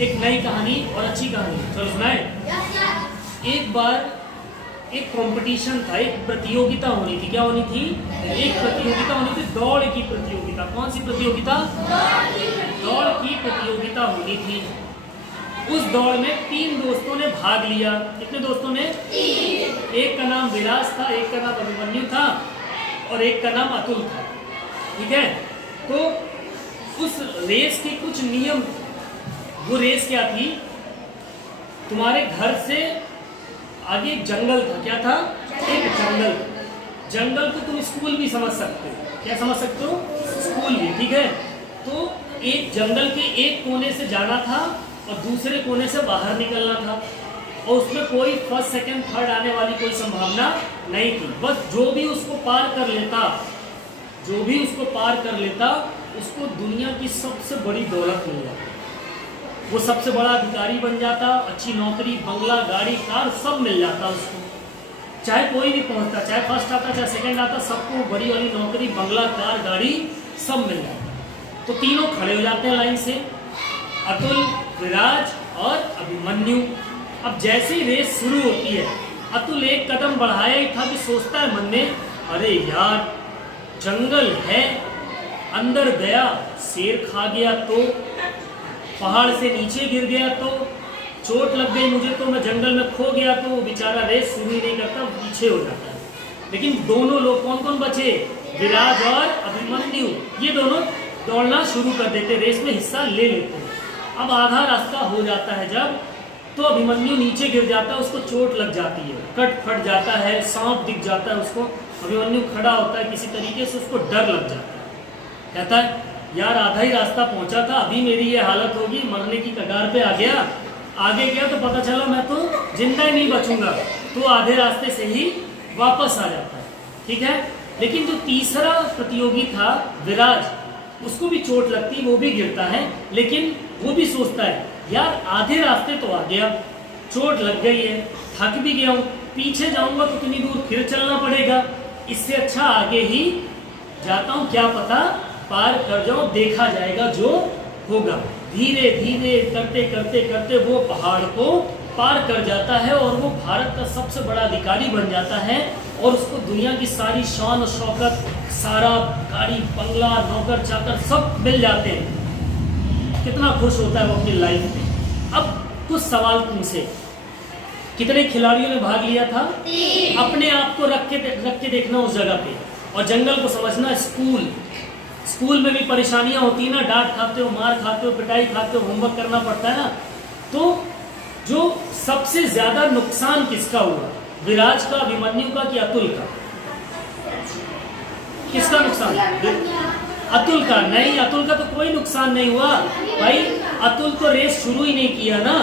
एक नई कहानी और अच्छी कहानी, चलो सुनाए। एक बार एक कंपटीशन था, एक प्रतियोगिता होनी थी। क्या होनी थी? एक प्रतियोगिता होनी थी, दौड़ की प्रतियोगिता। कौन सी प्रतियोगिता? दौड़ की प्रतियोगिता होनी थी। उस दौड़ में 3 दोस्तों ने भाग लिया। कितने दोस्तों ने? 3। एक का नाम विराज था, एक का नाम अभिमन्यु था और एक का नाम अतुल था। ठीक है, तो उस रेस के कुछ नियम। वो रेस क्या थी? तुम्हारे घर से आगे एक जंगल था। क्या था? एक जंगल। जंगल को तुम स्कूल भी समझ सकते हो। क्या समझ सकते हो? स्कूल भी। ठीक है, तो एक जंगल के एक कोने से जाना था और दूसरे कोने से बाहर निकलना था, और उसमें कोई फर्स्ट सेकंड थर्ड आने वाली कोई संभावना नहीं थी। बस जो भी उसको पार कर लेता उसको दुनिया की सबसे बड़ी दौलत मिल जाती। वो सबसे बड़ा अधिकारी बन जाता, अच्छी नौकरी, बंगला, गाड़ी, कार सब मिल जाता उसको। चाहे कोई भी पहुंचता, चाहे फर्स्ट आता चाहे सेकंड आता, सबको बड़ी वाली नौकरी, बंगला, कार, गाड़ी सब मिल जाता। तो तीनों खड़े हो जाते हैं लाइन से, अतुल, विराज और अभिमन्यु। अब जैसे ही रेस शुरू होती है, अतुल एक कदम बढ़ाया ही था कि सोचता है मन में, अरे यार जंगल है, अंदर गया शेर खा गया तो, पहाड़ से नीचे गिर गया तो, चोट लग गई मुझे तो, मैं जंगल में खो गया तो। वो बेचारा रेस शुरू ही नहीं करता, पीछे हो जाता है। लेकिन दोनों लोग कौन कौन बचे? विराज और अभिमन्यु। ये दोनों दौड़ना शुरू कर देते, रेस में हिस्सा ले लेते। अब आधा रास्ता हो जाता है जब, तो अभिमन्यु नीचे गिर जाता है, उसको चोट लग जाती है, कट फट जाता है, सांप दिख जाता है उसको। अभिमन्यु खड़ा होता है, किसी तरीके से उसको डर लग जाता है। कहता है यार आधा ही रास्ता पहुंचा था, अभी मेरी ये हालत होगी, मरने की कगार पे आ गया। आगे गया तो पता चला मैं तो जिंदा ही नहीं बचूंगा। तो आधे रास्ते से ही वापस आ जाता है। ठीक है, लेकिन जो तीसरा प्रतियोगी था विराज, उसको भी चोट लगती, वो भी गिरता है, लेकिन वो भी सोचता है यार आधे रास्ते तो आ गया, चोट लग गई है, थक भी गया हूँ, पीछे जाऊंगा तो इतनी दूर फिर चलना पड़ेगा, इससे अच्छा आगे ही जाता हूँ, क्या पता पार कर जाओ, देखा जाएगा जो होगा। धीरे धीरे करते करते करते वो पहाड़ को पार कर जाता है और वो भारत का सबसे बड़ा अधिकारी बन जाता है, और उसको दुनिया की सारी शान और शौकत, सारा गाड़ी, बंगला, नौकर चाकर सब मिल जाते हैं। कितना खुश होता है वो अपनी लाइफ में। अब कुछ सवाल तुमसे, कितने खिलाड़ियों ने भाग लिया था? अपने आप को रख के देखना उस जगह पे, और जंगल को समझना स्कूल में भी परेशानियां होती है ना, डांट खाते हो, मार खाते हो, पिटाई खाते हो, होमवर्क करना पड़ता है ना। तो जो सबसे ज्यादा नुकसान किसका हुआ? विराज का, अभिमन्यु का कि अतुल का? किसका नुकसान? अतुल का। नहीं, अतुल का तो कोई नुकसान नहीं हुआ भाई। अतुल तो रेस शुरू ही नहीं किया ना,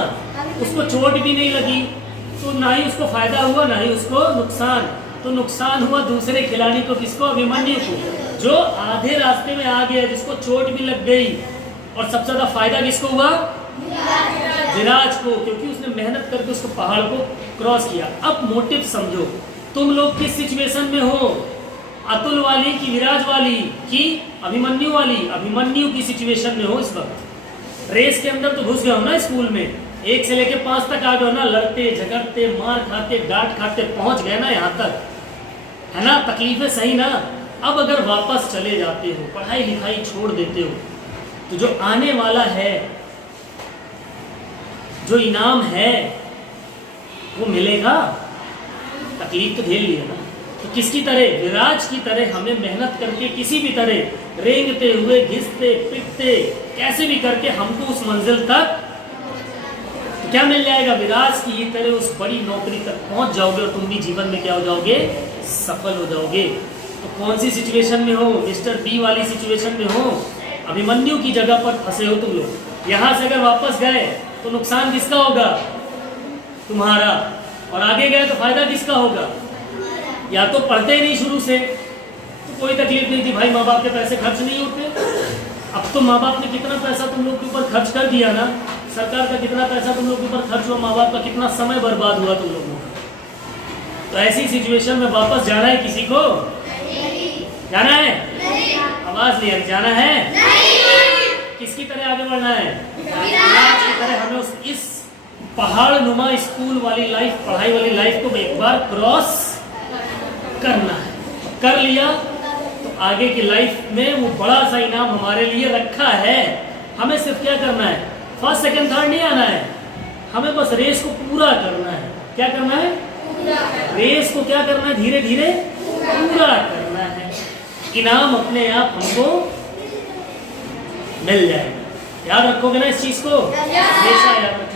उसको चोट भी नहीं लगी, तो ना ही उसको फायदा हुआ ना ही उसको नुकसान। तो नुकसान हुआ दूसरे खिलाड़ी को। किसको? अभिमन्यु को, जो आधे रास्ते में आ गया, जिसको चोट भी लग गई। और सबसे ज्यादा फायदा किसको हुआ? विराज को, क्योंकि उसने मेहनत करके उसको पहाड़ को क्रॉस किया। अब मोटिव समझो, तुम लोग किस सिचुएशन में हो? अतुल वाली कि विराज वाली कि अभिमन्यु वाली? अभिमन्यु की सिचुएशन में हो इस वक्त। रेस के अंदर तो घुस गए हो ना, स्कूल में 1 से लेके 5 तक आ गए हो ना, लड़ते झगड़ते, मार खाते, डांट खाते पहुंच गए ना यहाँ तक, है ना? तकलीफें सही ना। अब अगर वापस चले जाते हो, पढ़ाई लिखाई छोड़ देते हो, तो जो आने वाला है, जो इनाम है, वो मिलेगा? तकलीफ तो झेल लिया ना। तो किसकी तरह? विराज की तरह हमें मेहनत करके किसी भी तरह, रेंगते हुए, घिसते पिटते, कैसे भी करके हमको उस मंजिल तक तो क्या मिल जाएगा? विराज की तरह उस बड़ी नौकरी तक पहुंच जाओगे, और तुम भी जीवन में क्या हो जाओगे? सफल हो जाओगे। तो कौन सी सिचुएशन में हो? मिस्टर बी वाली सिचुएशन में हो। अभिमन्यु की जगह पर फंसे हो तुम लोग। यहाँ से अगर वापस गए तो नुकसान किसका होगा? तुम्हारा। और आगे गए तो फायदा किसका होगा? या तो पढ़ते ही नहीं शुरू से तो कोई तकलीफ नहीं थी भाई, माँ बाप के पैसे खर्च नहीं होते। अब तो माँ बाप ने कितना पैसा तुम लोग के ऊपर खर्च कर दिया ना, सरकार का कितना पैसा तुम लोग के ऊपर खर्च हुआ, माँ बाप का कितना समय बर्बाद हुआ तुम लोगों का। तो ऐसी सिचुएशन में वापस जाना है किसी को? जाना है? आवाज नहीं आ रही। जाना है? किसकी तरह आगे बढ़ना है? विराज की तरह हमें पहाड़ नुमा स्कूल वाली लाइफ, पढ़ाई वाली लाइफ को एक बार क्रॉस करना है। कर लिया तो आगे की लाइफ में वो बड़ा सा इनाम हमारे लिए रखा है। हमें सिर्फ क्या करना है, फर्स्ट सेकंड थर्ड नहीं आना है, हमें बस रेस को पूरा करना है। क्या करना है? रेस को क्या करना है? धीरे धीरे पूरा करना है। इनाम अपने आप हमको मिल जाएगा। याद रखोगे ना इस चीज को? हमेशा याद रखोगे।